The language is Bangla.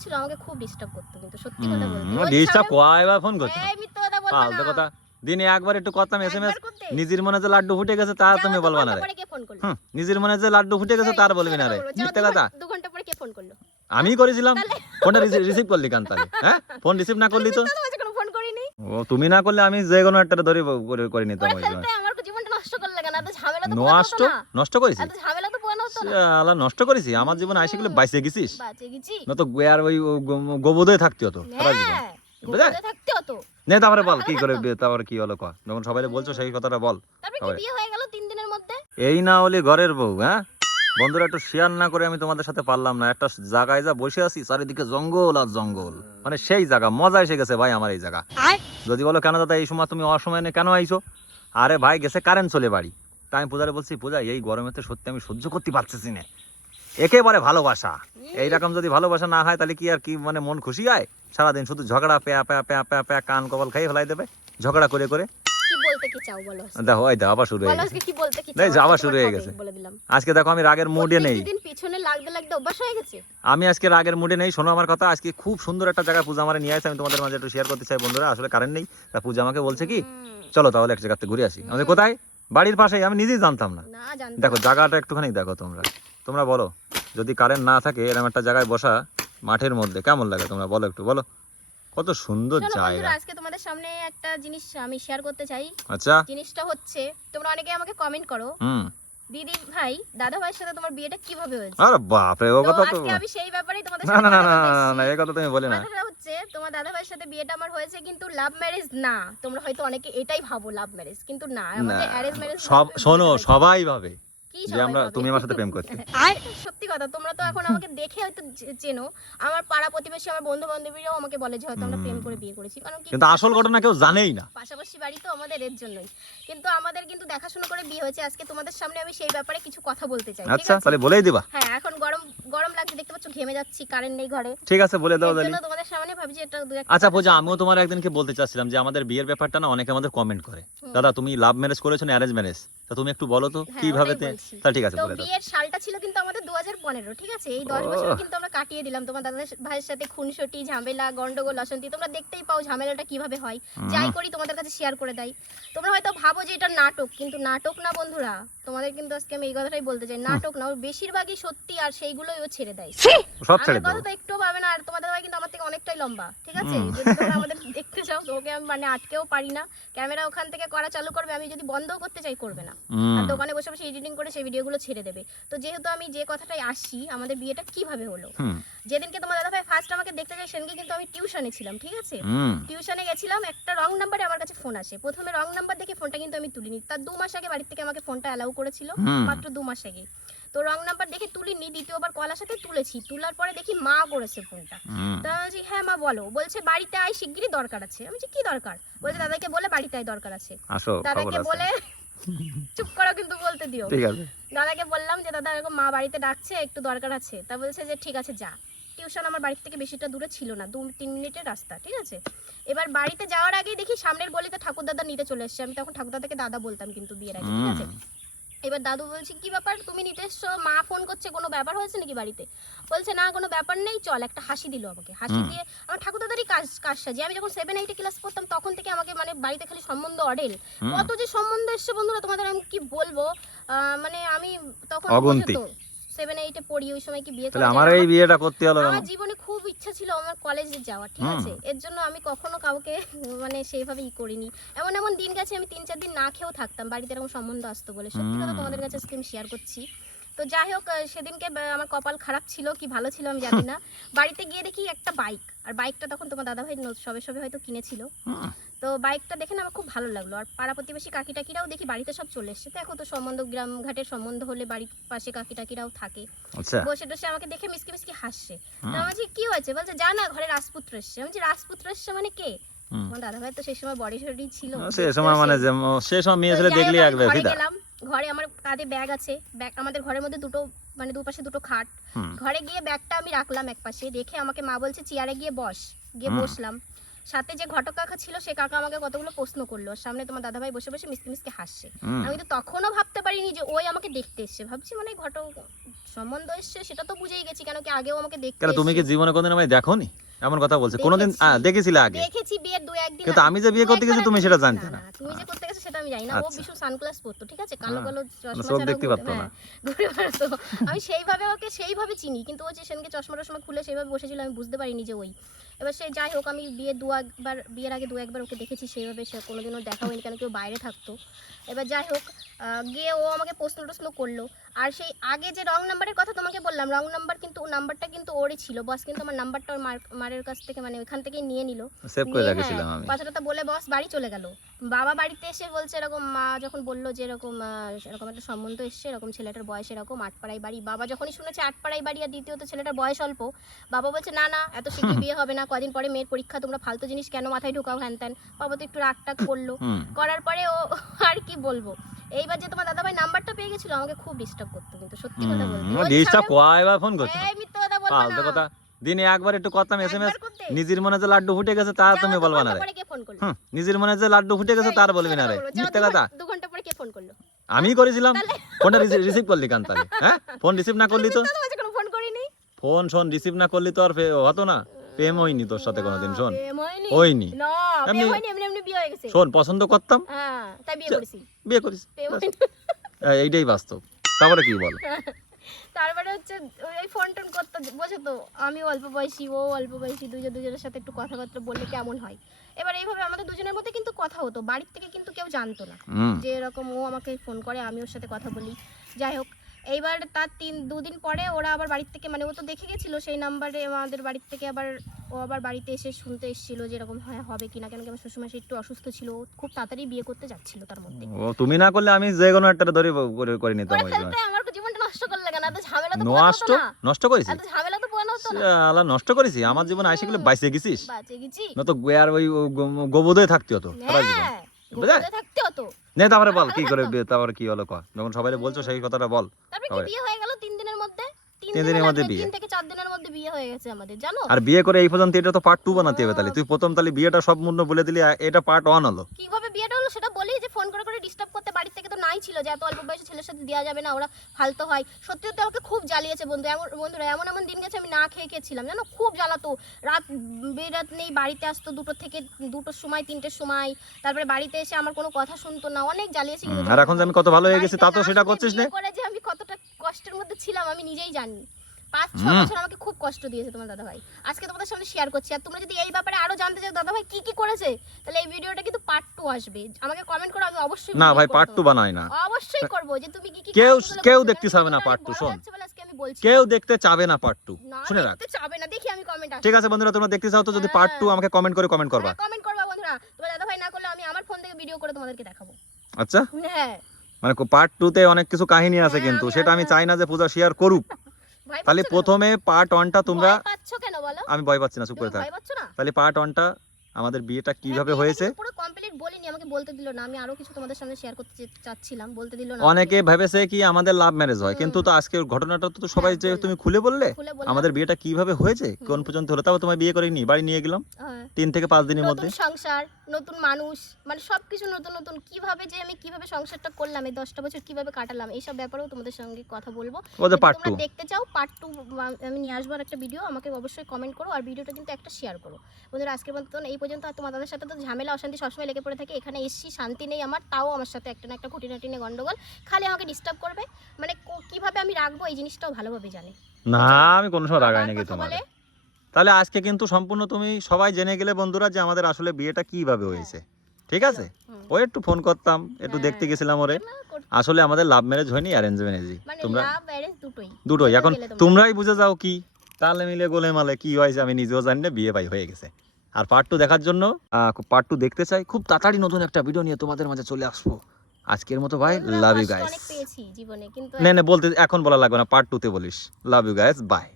গেছিল আমাকে খুব ডিস্টার্ব করতো কিন্তু সত্যি কথা বলতে। ডিস্টার্ব কয়বার ফোন করছ? এই মিথ্যা কথা বলবা না। কথা। দিনে একবার একটু করতাম এসএমএস করতে? নিজের মনে যে লাড্ডু ফুটে গেছে তা তুমি বলবা না রে। নিজের মনে যে লাড্ডু ফুটে গেছে তার মিথ্যা বলবি না রে। যাও, কথা? দু ঘণ্টা পরে কে ফোন করল? আমি করেছিলাম। ফোনটা রিসিভ করলি কান তাহলে? হ্যাঁ? ফোন রিসিভ না করলি তো? মিথ্যা কথা করিনি। ও তুমি না করলে আমি যে কোনো একটা ধরে করে নিতাম আমার জীবনটা নষ্ট করলে ঝামেলা নষ্ট? নষ্ট আলা নষ্ট করেছি। আমার জীবন আইসে গেলে বাইসে গেছিস? না তো আর ওই গোবদয়ে থাকতে হতো সারা জীবন। হ্যাঁ বুঝলে? গোপনে থাকতে হতো। নে তারপরে বল কি করে তারপরে কি হলো কর যখন সবাই বলছো সেই কথাটা বল। তারপরে কি তবে- বিয়ে হয়ে গেল তিন দিনের মধ্যে? এই না হলে ঘরের বউ হ্যাঁ? বন্ধুরা একটু শেয়ার না করে আমি তোমাদের সাথে পারলাম না। একটা জায়গায় যা বসে আছি চারিদিকে জঙ্গল আর জঙ্গল। মানে সেই জায়গা মজা এসে গেছে ভাই আমার এই জায়গা। যদি বলো কেন দাদা এই সময় তুমি অসময় কেন আইছো? আরে ভাই গেছে কারেন্ট চলে বাড়ি। তাই আমি পূজারে বলছি পূজা এই গরমেতে সত্যি আমি সহ্য করতে পারতেছি না। একেবারে ভালোবাসা। এইরকম যদি ভালোবাসা না হয় তাহলে কি আর কি মানে মন খুশি হয়? সারাদিন শুধু ঝগড়া প্যা প্যা প্যা প্যা প্যা কান কপাল খাই ফেলাই দেবে। ঝগড়া করে করে? দেখো এই আবার শুরু হয়ে গেছে। আজকে আবার শুরু হয়ে গেছে। দেখো আমি রাগের মুডে নেই। আমি আজকে রাগের মুডে নেই। শোনো আমার কথা আজকে খুব সুন্দর একটা জায়গায় পূজা আমার নিয়ে আসে আমি তোমাদের মাঝে একটু শেয়ার করতে চাই বন্ধুরা আসলে কারেন্ট নেই তা পূজা আমাকে বলছে কি চলো তাহলে এক জায়গাতে ঘুরে আসি। আমাদের কোথায়? বাড়ির পাশেই আমি নিজেই জানতাম না। দেখো জায়গাটা একটুখানি দেখো তোমরা। তোমরা বলো যদি কারেন্ট না থাকে এরকম একটা জায়গায় বসা মাঠের মধ্যে কেমন লাগে তোমরা? বলো একটু বলো। কত সুন্দর জায়গা। আজকে তোমাদের সামনে একটা জিনিস আমি শেয়ার করতে চাই। আচ্ছা। জিনিসটা হচ্ছে তোমরা অনেকে আমাকে কমেন্ট করো। হুম। দিদি ভাই দাদা ভাইয়ের সাথে তোমার বিয়েটা কীভাবে হয়েছে? আরে বাপরে ও কথা তো আজকে আমি সেই ব্যাপারেই তোমাদের না সাথে না না, না না এই কথা তুমি বলে না। কথাটা হচ্ছে তোমার দাদা ভাইয়ের সাথে বিয়েটা আমার হয়েছে কিন্তু লাভ ম্যারেজ না। তোমরা হয়তো অনেকে এটাই ভাবো লাভ ম্যারেজ কিন্তু না আমাদের অ্যারেঞ্জ ম্যারেজ সব শোনো সবাই ভাবে। যে আমরা তুমি আমার সাথে প্রেম করতে। আর সত্যি কথা তোমরা তো এখন আমাকে দেখে হয়তো চেনো। আমার পাড়া প্রতিবেশী আমার বন্ধু বান্ধবীরাও আমাকে বলে যে হয়তো আমরা প্রেম করে বিয়ে করেছি। কারণ কিন্তু আসল ঘটনা কেউ জানেই না। পাশাপাশি বাড়ি তো আমাদের এর জন্যই। কিন্তু আমাদের কিন্তু দেখাশোনা করে বিয়ে হয়েছে। আজকে তোমাদের সামনে আমি সেই ব্যাপারে কিছু কথা বলতে চাই আচ্ছা তাহলে বলেই দিবা। হ্যাঁ এখন গরম গরম লাগছে দেখতে পাচ্ছ ঘেমে যাচ্ছি কারেন্ট নেই ঘরে। ঠিক আছে বলে দাও তাহলে। তোমাদের সামনে ভাবছি এটা দু আচ্ছা পূজা আমিও তোমার একদিনকে বলতে চাচ্ছিলাম যে আমাদের বিয়ের ব্যাপারটা না অনেকে আমাদের কমেন্ট করে। দাদা তুমি লাভ ম্যারেজ করেছ না অ্যারেঞ্জ ম্যারেজ তা তুমি একটু বলো তো হ্যাঁ, কীভাবে তা ঠিক আছে বলে দাও। বিয়ের শালটা ছিল কিন্তু আমাদের দু পনেরো ঠিক আছে? এই দশ বছর কিন্তু আমরা কাটিয়ে দিলাম। তোমার দাদা ভাইয়ের সাথে খুনসটি ঝামেলা গন্ডগোল অশান্তি তোমরা দেখতেই পাও ঝামেলাটা কীভাবে হয়। যাই করি তোমাদের কাছে শেয়ার করে দেয়। তোমরা হয়তো ভাবো যে এটা নাটক কিন্তু নাটক না বন্ধুরা। তোমাদের কিন্তু আজকে আমি এই কথাটাই বলতে চাই নাটক না ওর বেশিরভাগই সত্যি আর সেইগুলোই ও ছেড়ে দেয়। সব আমার কথা তো একটু পাবে না আর তোমাদের ভাই কিন্তু আমার থেকে অনেকটাই লম্বা ঠিক আছে? যদি তোমরা আমাদের দেখতে চাও ওকে আমি মানে আটকেও পারি না। ক্যামেরা ওখান থেকে করা চালু করবে আমি যদি বন্ধও করতে চাই করবে না। আর দোকানে বসে বসে এডিটিং করে সেই ভিডিওগুলো ছেড়ে দেবে। তো যেহেতু আমি যে কথাটাই আসি আমাদের বিয়েটা কীভাবে হলো? যেদিনকে তোমার দাদা ভাই ফার্স্ট আমাকে দেখতে যায় সেদিনকে কিন্তু আমি টিউশনে ছিলাম ঠিক আছে? টিউশনে গেছিলাম একটা রং নাম্বারে আমার কাছে ফোন আসে। প্রথমে রং নাম্বার দেখে ফোনটা কিন্তু আমি তুলিনি। তার দু মাস আগে বাড়ির থেকে আমাকে ফোনটা অ্যালাউ করেছিল মাত্র দু মাস আগে। তো রং নাম্বার দেখে তুলিনি দ্বিতীয়বার কল আসাতে তুলেছি। তোলার পরে দেখি মা করেছে ফোনটা। তা আমি বলছি, হ্যাঁ মা বলো। বলছে বাড়িতে আয় শিগগিরই দরকার আছে। আমি বলছি কি দরকার? বলছে দাদাকে বলে বাড়িতে আয় দরকার আছে। আসো দাদাকে বলে চুপ করো কিন্তু বলতে দিও। ঠিক আছে। দাদাকে বললাম যে দাদা এরকম মা বাড়িতে ডাকছে একটু দরকার আছে। তা বলছে যে ঠিক আছে যা। টিউশন আমার বাড়ি থেকে বেশিটা দূরে ছিল না দু তিন মিনিটের রাস্তা ঠিক আছে? এবার বাড়িতে যাওয়ার আগেই দেখি সামনের গলিতে ঠাকুর দাদা নিতে চলে এসছে। আমি তখন ঠাকুর দাদাকে দাদা বলতাম কিন্তু বিয়ের আগে ঠিক আছে। এবার দাদু বলছে কি ব্যাপার? তুমি নিতে এসছো? মা ফোন করছে কোনো ব্যাপার হয়েছে নাকি বাড়িতে? বলছে না কোনো ব্যাপার নেই চল একটা হাসি দিল আমাকে। হাসি দিয়ে আমার ঠাকুর দাদারই কাজ কাজ সাজি আমি যখন সেভেন এইটে ক্লাস করতাম তখন থেকে আমাকে মানে বাড়িতে খালি সম্বন্ধ অডেল। কত যে সম্বন্ধ এসছে বন্ধুরা তোমাদের আমি কি বলব? মানে আমি তখন অগুন্তি। সেভেন এইটে পড়ি ওই সময় কি বিয়ে তাহলে আমার এই বিয়েটা করতে হলো আমার জীবনে খুব ইচ্ছা ছিল আমার কলেজে যাওয়া ঠিক আছে? এর জন্য আমি কখনো কাউকে মানে সেইভাবে ই করিনি। এমন এমন দিন গেছে আমি তিন চার দিন না খেয়েও থাকতাম বাড়িতে এরকম সম্বন্ধ আসতো বলে। সত্যি কথা তোমাদের কাছে স্কিম শেয়ার করছি। তো যাই হোক সেদিনকে আমার কপাল খারাপ ছিল কি ভালো ছিল আমি জানি না। বাড়িতে গিয়ে দেখি একটা বাইক আর বাইকটা তখন তোমার দাদাভাই সবে সবে হয়তো কিনেছিল। তো বাইকটা দেখে না আমার খুব ভালো লাগল আর পাড়া প্রতিবেশী কাকি টাকিরাও দেখি বাড়িতে সব চলে এসছে। দেখো তো সম্বন্ধ গ্রাম ঘাটের সম্বন্ধ হলে বাড়ির পাশে কাকি টাকিরাও থাকে। আচ্ছা। বসে টসে আমাকে দেখে মিসকি মিসকি হাসছে। তো আমি বলছি, কি হয়েছে বলছে যা না ঘরে রাজপুত্র এসছে। আমি বলছি রাজপুত্র এসছে মানে কে। আমার দাদা ভাই তো সেই সময় বডি শডি ছিল। সে সময় মানে সেই- সময় মেয়ে ছেলে দেখলি একবার গেলাম। ঘরে আমার কাঁধে ব্যাগ আছে। ব্যাগ আমাদের ঘরের মধ্যে দুটো মানে দুপাশে দুটো খাট। ঘরে গিয়ে ব্যাগটা আমি রাখলাম এক পাশে রেখে আমাকে মা বলছে চেয়ারে গিয়ে বস। গিয়ে বসলাম। সাথে যে ঘটক কাকা ছিল সে কাকা আমাকে কতগুলো প্রশ্ন করল। সামনে তোমার দাদাভাই বসে বসে মিসকে মিসকে হাসছে। আমি তো তখনও ভাবতে পারিনি যে ওই আমাকে দেখতে এসছে। ভাবছি মানে ঘটক সম্বন্ধ এসছে সেটা তো বুঝেই গেছি কেন কি আগেও আমাকে দেখতে কেন তুমি কি। জীবনে কোনদিন আমায় দেখোনি? এমন কথা বলছে। কোনোদিন দেখেছি। দেখেছিলে আগে? দেখেছি বিয়ের দু একদিন কিন্তু আমি যে বিয়ে করতে গেছি তুমি সেটা জানতে না, তুমি যে করতে গেছো আমি জানি না ও আচ্ছা। বিশু সানগ্লাস পরতো ঠিক আছে কালো হ্যাঁ। কালো চশমা দেখতে পারতো না। হ্যাঁ, ঘুরে বেড়াতো আমি সেইভাবে ওকে সেইভাবে চিনি কিন্তু ও যে সেদিনকে চশমা টশমা খুলে সেইভাবে বসেছিল আমি বুঝতে পারিনি যে ওই এবার সে যাই হোক আমি বিয়ে দু একবার বিয়ের আগে দু একবার ওকে দেখেছি সেইভাবে সে কোনোদিনও দেখা হয়নি কেন কেউ বাইরে থাকতো এবার যাই হোক আহ, গিয়ে ও আমাকে প্রশ্ন টশ্ন করল আর সেই আগে যে রং নাম্বারের কথা তোমাকে বললাম রং নাম্বার কিন্তু নাম্বারটা কিন্তু ওরই ছিল। বস কিন্তু আমার নাম্বারটা ওর মারের কাছ থেকে মানে ওইখান থেকেই নিয়ে নিল। সেভ করে রেখেছিলাম হ্যাঁ, আমি। কথাটা বলে বস বাড়ি চলে গেল। বাবা বাড়িতে এসে বলছে এরকম মা যখন বলল যে এরকম এরকম একটা সম্বন্ধ এসছে এরকম ছেলেটার বয়স এরকম আটপাড়াই বাড়ি। বাবা যখনই শুনেছে আটপাড়াই বাড়ি আর দ্বিতীয়ত ছেলেটার বয়স অল্প বাবা বলছে না না এত শীঘ্র বিয়ে হবে না কদিন পরে মেয়ের পরীক্ষা তোমরা ফালতু জিনিস কেন মাথায় ঢুকাও হ্যান ত্যান? বাবা তো একটু রাগ টাগ করল করার পরে ও আর কি বলব? এইবার যে তোমার দাদাভাই নাম্বারটা পেয়ে গেছিল আমাকে খুব ডিস্টার্ব করতো কিন্তু সত্যি কথা বলতে। ডিস্টার্ব কয়বার ফোন করছ? এই মিথ্যে কথা বলবা ফালতু না। কথা। দিনে একবার একটু এসএমএস নিজের মনে যে লাড্ডু ফুটে গেছে তা তুমি বলবা না রে। নিজের মনে যে লাড্ডু ফুটে গেছে তার বলবি না রে। মিথ্যে কথা? ঘন্টা- পরে কে ফোন করল? আমি করেছিলাম। ফোনটা রিসিভ করলি কান তাহলে? হ্যাঁ? ফোন রিসিভ না করলি তো? ফোন করিনি। ফোন শোন রিসিভ না করলি তো আর হতো না। প্রেম হয়নি তোর সাথে কোনোদিন শোন। হয়নি? হয়ে। শোন পছন্দ করতাম। হ্যাঁ, বিয়ে করেছি। করিস। এই- এইটাই বাস্তব। তারপরে কি বল? তারপরে হচ্ছে ওই ফোন টোন করতে বোঝো তো আমি অল্প বয়সী ও অল্প বয়সী দুজন দুজনের সাথে একটু কথাবার্তা বললে কেমন হয়? এবার এইভাবে আমাদের দুজনের মধ্যে কিন্তু কথা হতো বাড়ির থেকে কিন্তু কেউ জানতো না। যে এরকম ও আমাকে ফোন করে আমি ওর সাথে কথা বলি। যাই হোক এইবার তার তিন দুদিন পরে ওরা আবার বাড়ির থেকে মানে ও তো দেখে গেছিল সেই নাম্বারে আমাদের বাড়ির থেকে আবার ও আবার বাড়িতে এসে শুনতে এসেছিল যে এরকম হয় হবে কিনা কেন কি আমার শ্বশুরমশাই একটু অসুস্থ ছিল ও খুব তাড়াতাড়ি বিয়ে করতে যাচ্ছিল তার মধ্যে। ও তুমি না করলে আমি যে কোনো একটা ধরে করে করে নিতাম আমার জীবনটা নষ্ট করলে কেন? এত ঝামেলা তো নষ্ট? নষ্ট করেছি? এত ঝামেলা তো পোহানো হতো না। আলা নষ্ট করেছি। আমার জীবন আইসে গেলে বাইসে গেছিস? বাঁচে গেছি। নতো আর ওই গোবদয়ে থাকতে হতো সারা জীবন হ্যাঁ থাকতে হতো। নে তারপরে বল কি করে বিয়ে তারপরে কি হলো কয় যখন সবাই বলছো সেই কথাটা বল। তারপরে বিয়ে হয়ে গেল তিন দিনের মধ্যে? তিন দিনের মধ্যে বিয়ে। তিন থেকে চার দিনের মধ্যে বিয়ে হয়ে গেছে আমাদের জানো? আর বিয়ে করে এই পর্যন্ত এটা তো পার্ট টু বানাতে হবে তাহলে। তুই প্রথম তাহলে বিয়েটা সব মূল্য বলে দিলি এটা পার্ট ওয়ান হলো। কীভাবে বিয়েটা হলো সেটা ফোন করে করে ডিস্টার্ব করতে বাড়ি থেকে তো নাই ছিল যে এত অল্প বয়সে ছেলের সাথে দেওয়া যাবে না ওরা ফালতো হয়। সত্যি সত্যি আমাকে খুব জ্বালিয়েছে বন্ধু। এমন বন্ধুরা এমন এমন দিন গেছে আমি না খেয়ে খেয়েছিলাম। জানো খুব জ্বালাতো। রাত বেরাত নেই বাড়িতে আসতো দুটো থেকে দুটোর সময় তিনটের সময়। তারপরে বাড়িতে এসে আমার কোনো কথা শুনতো না। অনেক জ্বালিয়েছে কিন্তু আর এখন যে আমি কত ভালো হয়ে গেছি তা তো সেটা করছিস না? করে যে আমি কতটা কষ্টের মধ্যে ছিলাম আমি নিজেই জানি। পাঁচ ছ হুম। বছর আমাকে খুব কষ্ট দিয়েছে তোমার দাদা ভাই আজকে তোমাদের সামনে শেয়ার করছি। আর তোমরা যদি এই ব্যাপারে আরও জানতে চাও দাদা ভাই কি কি করেছে তাহলে এই ভিডিওটা কিন্তু পার্ট টু আসবে। আমাকে কমেন্ট করো আমি অবশ্যই না ভাই পার্ট টু বানাই না। অবশ্যই করব যে তুমি কি কি কেউ- কেউ দেখতে চাবে না ভিডিওটা part two, অনেক বড় শোন। যাচ্ছে বলে আজকে আমি বলছি। কেউ দেখতে চাবে না পার্ট টু শুনে রাখ। চাবে না দেখি আমি কমেন্ট ঠিক আছে বন্ধুরা তোমরা দেখতে চাও তো যদি পার্ট টু হ্যাঁ। আমাকে কমেন্ট করে কমেন্ট করবা। কমেন্ট করবা বন্ধুরা। তোমার দাদা ভাই না করলে আমি আমার ফোন থেকে ভিডিও করে তোমাদেরকে দেখাবো। আচ্ছা? হ্যাঁ। মানে পার্ট টু তে অনেক কিছু কাহিনী আছে হ্যাঁ, কিন্তু সেটা আমি চাই না যে পূজা শেয়ার করুক। তাহলে প্রথমে পার্ট ওয়ানটা তোমরা আমি ভয় পাচ্ছি না চুপ করে থাক তাহলে পার্ট ওয়ানটা আমাদের বিয়েটা কীভাবে হ্যাঁ, হয়েছে? বলিনি আমাকে বলতে দিল না। আমি আরও কিছু তোমাদের সামনে শেয়ার করতে চাচ্ছিলাম বলতে দিল না। অনেকে ভেবেছে কি আমাদের লাভ ম্যারেজ হয় কিন্তু তো আজকের ঘটনাটা তো সবাই যে তুমি খুলে বললে আমাদের বিয়েটা কীভাবে হয়েছে কোন পর্যন্ত হলো তাও তোমায় বিয়ে করে নি বাড়ি নিয়ে গেলাম হ্যাঁ। তিন থেকে পাঁচ দিনের মধ্যে। সংসার নতুন মানুষ মানে সবকিছু নতুন নতুন। কীভাবে যে আমি কীভাবে সংসারটা করলাম এই দশটা বছর কীভাবে কাটালাম এইসব ব্যাপারেও তোমাদের সঙ্গে কথা বলব। তোমরা দেখতে চাও পার্ট টু আমি নিয়ে আসব আর একটা ভিডিও আমাকে অবশ্যই কমেন্ট করো আর ভিডিওটা কিন্তু একটা শেয়ার করো। বন্ধুরা আজকের মতন এই পর্যন্ত আর তোমাদের সাথে তো ঝামেলা অশান্তি সবসময় লেগে পড়ে থাকে এখানে এসছি শান্তি নেই আমার তাও আমার সাথে একটা না একটা খুঁটিনাটি নিয়ে গন্ডগোল। খালি আমাকে ডিস্টার্ব করবে। মানে কীভাবে আমি রাখব এই জিনিসটাও ভালোভাবে জানে। না আমি কোনো সময় রাগাই নাকি তোমার তাহলে আজকে কিন্তু সম্পূর্ণ তুমি সবাই জেনে গেলে বন্ধুরা যে আমাদের আসলে বিয়েটা কীভাবে হয়েছে। ঠিক আছে? হুম। ও একটু ফোন করতাম একটু হ্যাঁ। দেখতে গেছিলাম ওরে। আসলে আমাদের লাভ ম্যারেজ হয়নি অ্যারেঞ্জ ম্যারেজই মানে তোমরা দুটোই। এখন তোমরাই বুঝে যাও কি। তাহলে মিলে গোলে মালে কি হয়েছে আমি নিজেও জানি না বিয়ে ভাই হয়ে গেছে। আর পার্ট টু দেখার জন্য পার্ট টু দেখতে চাই। খুব তাড়াতাড়ি নতুন একটা ভিডিও নিয়ে তোমাদের মাঝে চলে আসব। আজকের মতো ভাই লাভ ইউ গাইস না না বলতে এখন বলা লাগবে না পার্ট টু তে বলিস। Love you guys bye